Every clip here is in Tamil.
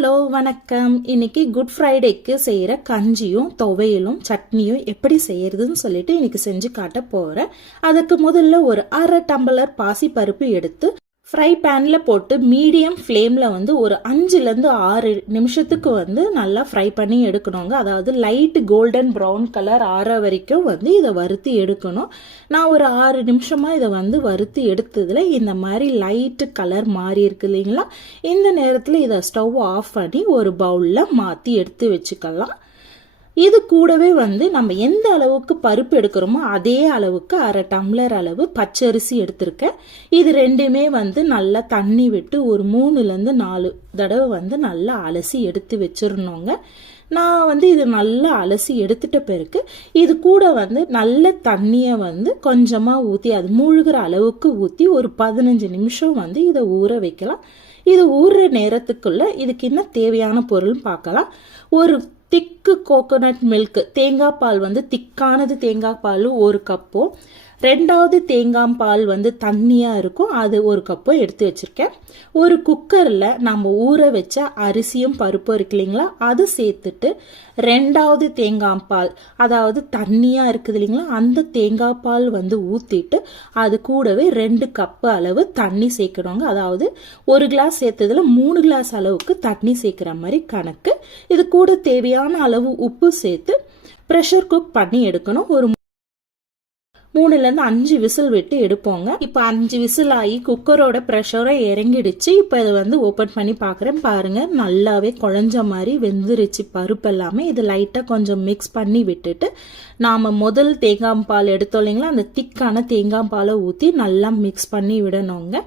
ஹலோ வணக்கம். இன்னைக்கு குட் ஃப்ரைடேக்கு செய்கிற கஞ்சியும் துவையலும் சட்னியும் எப்படி செய்யறதுன்னு சொல்லிட்டு இன்னைக்கு செஞ்சு காட்ட போகிறேன். அதுக்கு முதல்ல ஒரு அரை டம்ளர் பாசி பருப்பு எடுத்து ஃப்ரை பேனில் போட்டு மீடியம் ஃப்ளேமில் ஒரு 5லேருந்து 6 நிமிஷத்துக்கு நல்லா ஃப்ரை பண்ணி எடுக்கணுங்க. அதாவது லைட் கோல்டன் ப்ரௌன் கலர் ஆற வரைக்கும் இதை வறுத்து எடுக்கணும். நான் ஒரு 6 நிமிஷமாக இதை வறுத்து எடுத்ததில் இந்த மாதிரி லைட்டு கலர் மாறி இருக்கு இல்லைங்களா? இந்த நேரத்தில் இதை ஸ்டவ் ஆஃப் பண்ணி ஒரு பவுலில் மாற்றி எடுத்து வச்சுக்கலாம். இது கூடவே நம்ம எந்த அளவுக்கு பருப்பு எடுக்கிறோமோ அதே அளவுக்கு அரை டம்ளர் அளவு பச்சரிசி எடுத்திருக்கேன். இது ரெண்டுமே நல்லா தண்ணி விட்டு ஒரு 3லேருந்து 4 தடவை நல்லா அலசி எடுத்து வச்சிடணுங்க. நான் இது நல்லா அலசி எடுத்துட்ட பிறகு இது கூட நல்ல தண்ணியை கொஞ்சமாக ஊற்றி அது மூழ்கிற அளவுக்கு ஊற்றி ஒரு 15 நிமிஷம் இதை ஊற வைக்கலாம். இது ஊறுற நேரத்துக்குள்ள இதுக்கு என்ன தேவையான பொருள் பார்க்கலாம். ஒரு திக்கு கோகோனட் மில்க் தேங்காய் பால் திக்கானது தேங்காய் பால் 1 கப்போ, 2வது தேங்காய் பால் தண்ணியாக இருக்கும் அது 1 கப்போ எடுத்து வச்சுருக்கேன். ஒரு குக்கரில் நம்ம ஊற வச்ச அரிசியும் பருப்பும் இருக்கு இல்லைங்களா, அது சேர்த்துட்டு 2வது தேங்காய் பால் அதாவது தண்ணியாக இருக்குது இல்லைங்களா, அந்த தேங்காய் பால் ஊற்றிட்டு அது கூடவே 2 கப்பு அளவு தண்ணி சேர்க்கணுங்க. அதாவது 1 கிளாஸ் சேர்த்ததில் 3 கிளாஸ் அளவுக்கு தண்ணி சேர்க்குற மாதிரி கணக்கு. இது கூட தேவையான அளவு உப்பு சேர்த்து ப்ரெஷர் குக் பண்ணி எடுக்கணும். ஒரு 3லேருந்து 5 விசில் விட்டு எடுப்போங்க. இப்போ 5 விசில் ஆகி குக்கரோட ப்ரெஷரை இறங்கிடுச்சு. இப்போ இதை ஓப்பன் பண்ணி பார்க்குறேன். பாருங்க நல்லாவே குழஞ்ச மாதிரி வெந்துருச்சு பருப்பு எல்லாமே. இது லைட்டாக கொஞ்சம் மிக்ஸ் பண்ணி விட்டுட்டு நாம் முதல் தேங்காய் பால் எடுத்தோம் இல்லைங்களா, அந்த திக்கான தேங்காய் பாலை ஊற்றி நல்லா மிக்ஸ் பண்ணி விடணுங்க.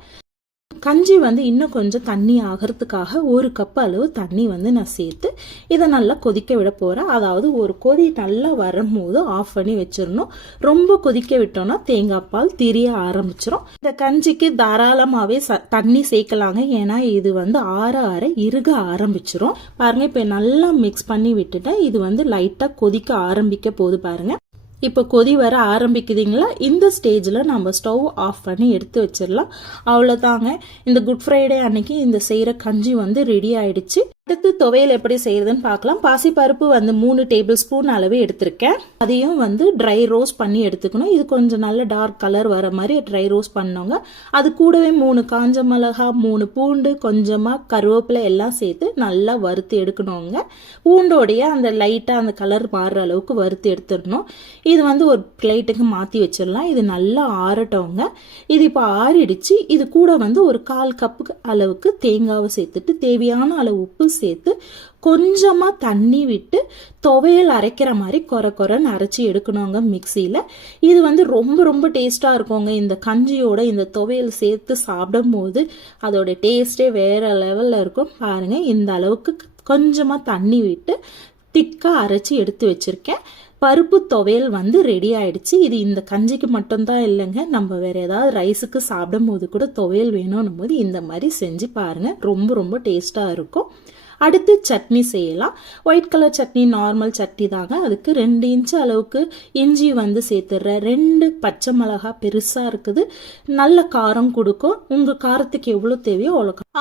கஞ்சி இன்னும் கொஞ்சம் தண்ணி ஆகிறதுக்காக 1 கப் அளவு தண்ணி நான் சேர்த்து இதை நல்லா கொதிக்க விட போகிறேன். அதாவது ஒரு கொதி நல்லா வரும்போது ஆஃப் பண்ணி வச்சிடணும். ரொம்ப கொதிக்க விட்டோம்னா தேங்காய் பால் திரிய ஆரம்பிச்சிடும். இந்த கஞ்சிக்கு தாராளமாகவே தண்ணி சேர்க்கலாங்க. ஏன்னா இது ஆற ஆற இறுக ஆரம்பிச்சிடும். பாருங்க இப்போ நல்லா மிக்ஸ் பண்ணி விட்டுட்டேன். இது லைட்டாக கொதிக்க ஆரம்பிக்க போகுது பாருங்க. இப்போ கொதி வர ஆரம்பிக்குதுங்களா, இந்த ஸ்டேஜில் நம்ம ஸ்டவ் ஆஃப் பண்ணி எடுத்து வச்சிடலாம். அவ்வளோதாங்க, இந்த குட் ஃப்ரைடே அன்னைக்கு இந்த செய்கிற கஞ்சி ரெடி ஆயிடுச்சு. அடுத்து துவையல் எப்படி செய்யறதுன்னு பார்க்கலாம். பாசிப்பருப்பு 3 டேபிள் ஸ்பூன் அளவு எடுத்திருக்கேன். அதையும் ட்ரை ரோஸ்ட் பண்ணி எடுத்துக்கணும். இது கொஞ்சம் நல்ல டார்க் கலர் வர மாதிரி ட்ரை ரோஸ்ட் பண்ணோங்க. அது கூடவே 3 காஞ்ச மிளகா, 3 பூண்டு, கொஞ்சமாக கருவேப்பிலை எல்லாம் சேர்த்து நல்லா வறுத்து எடுக்கணுங்க. பூண்டோடைய அந்த லைட்டாக அந்த கலர் மாறுற அளவுக்கு வறுத்து எடுத்துடணும். இது ஒரு பிளேட்டுக்கு மாற்றி வச்சிடலாம். இது நல்லா ஆறட்டோங்க. இது இப்போ ஆறிடுச்சு. இது கூட ஒரு 1/4 கப்பு அளவுக்கு தேங்காவை சேர்த்துட்டு தேவையான அளவு உப்பு சேர்த்து கொஞ்சமா தண்ணி விட்டு துவையல் அரைக்கிற மாதிரி கொரன்னு அரைச்சி எடுக்கணுங்க மிக்சியில். இது ரொம்ப ரொம்ப டேஸ்டாக இருக்குங்க. இந்த கஞ்சியோட இந்த துவையல் சேர்த்து சாப்பிடும் போது அதோட டேஸ்டே வேற லெவலில் இருக்கும். பாருங்க இந்த அளவுக்கு கொஞ்சமாக தண்ணி விட்டு திக்காக அரைச்சி எடுத்து வச்சிருக்கேன். பருப்பு துவையல் ரெடி ஆயிடுச்சு. இது இந்த கஞ்சிக்கு மட்டும்தான் இல்லைங்க, நம்ம வேற ஏதாவது ரைஸுக்கு சாப்பிடும் போது கூட துவையல் வேணும்னும் போது இந்த மாதிரி செஞ்சு பாருங்க, ரொம்ப ரொம்ப டேஸ்டாக இருக்கும். அடுத்து சட்னி செய்யலாம். White colour chutney normal chutney தாங்க. அதுக்கு 2 இன்ச்சு அளவுக்கு இஞ்சி சேர்த்துடுறேன். 2 பச்சை மிளகா பெருசாக இருக்குது, நல்ல காரம் கொடுக்கும். உங்கள் காரத்துக்கு எவ்வளோ தேவையோ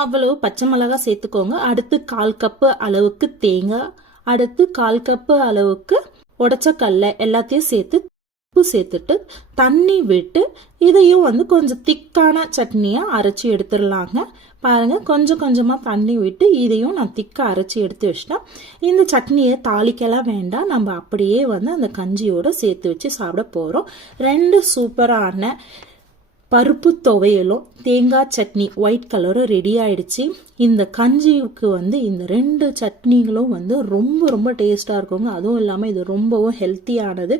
அவ்வளவு பச்சை மிளகா சேர்த்துக்கோங்க. அடுத்து 1/4 கப்பு அளவுக்கு தேங்காய், அடுத்து 1/4 கப்பு அளவுக்கு உடைச்ச கடலை எல்லாத்தையும் சேர்த்து உப்பு சேர்த்துட்டு தண்ணி விட்டு இதையும் கொஞ்சம் திக்கான சட்னியாக அரைச்சி எடுத்துடலாங்க. பாருங்க கொஞ்சம் கொஞ்சமாக தண்ணி விட்டு இதையும் நான் திக்காக அரைச்சி எடுத்து வச்சிட்டேன். இந்த சட்னியை தாளிக்கலாம் வேண்டாம், நம்ம அப்படியே அந்த கஞ்சியோட சேர்த்து வச்சு சாப்பிட போகிறோம். 2 சூப்பரான பருப்பு துவையலும் தேங்காய் சட்னி ஒயிட் கலரும் ரெடி ஆயிடுச்சு. இந்த கஞ்சிக்கு இந்த 2 சட்னிகளும் ரொம்ப ரொம்ப டேஸ்டாக இருக்குங்க. அதுவும் இல்லாமல் இது ரொம்பவும் ஹெல்த்தியானது.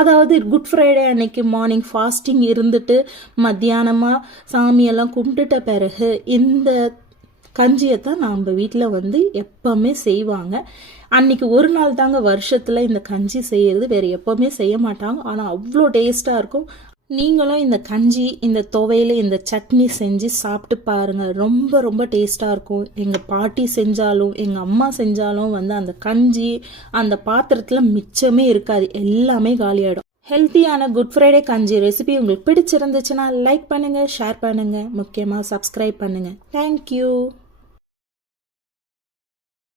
அதாவது குட் ஃப்ரைடே அன்னைக்கு மார்னிங் ஃபாஸ்டிங் இருந்துட்டு மத்தியானமாக சாமியெல்லாம் கும்பிட்டுட்ட பிறகு இந்த கஞ்சியை தான் நம்ம வீட்டில் எப்பவுமே செய்வாங்க. அன்னைக்கு ஒரு நாள் தாங்க வருஷத்தில் இந்த கஞ்சி செய்யறது, வேறு எப்பவுமே செய்ய மாட்டாங்க. ஆனால் அவ்வளோ டேஸ்டாக இருக்கும். நீங்களும் இந்த கஞ்சி, இந்த துவையல், இந்த சட்னி செஞ்சு சாப்பிட்டு பாருங்கள். ரொம்ப ரொம்ப டேஸ்ட்டாக இருக்கும். எங்கள் பாட்டி செஞ்சாலும் எங்கள் அம்மா செஞ்சாலும் அந்த கஞ்சி அந்த பாத்திரத்தில் மிச்சமே இருக்காது, எல்லாமே காலியாகிடும். ஹெல்த்தியான குட் ஃப்ரைடே கஞ்சி ரெசிபி உங்களுக்கு பிடிச்சிருந்துச்சுன்னா லைக் பண்ணுங்கள், ஷேர் பண்ணுங்கள், முக்கியமாக சப்ஸ்கிரைப் பண்ணுங்கள். தேங்க்யூ.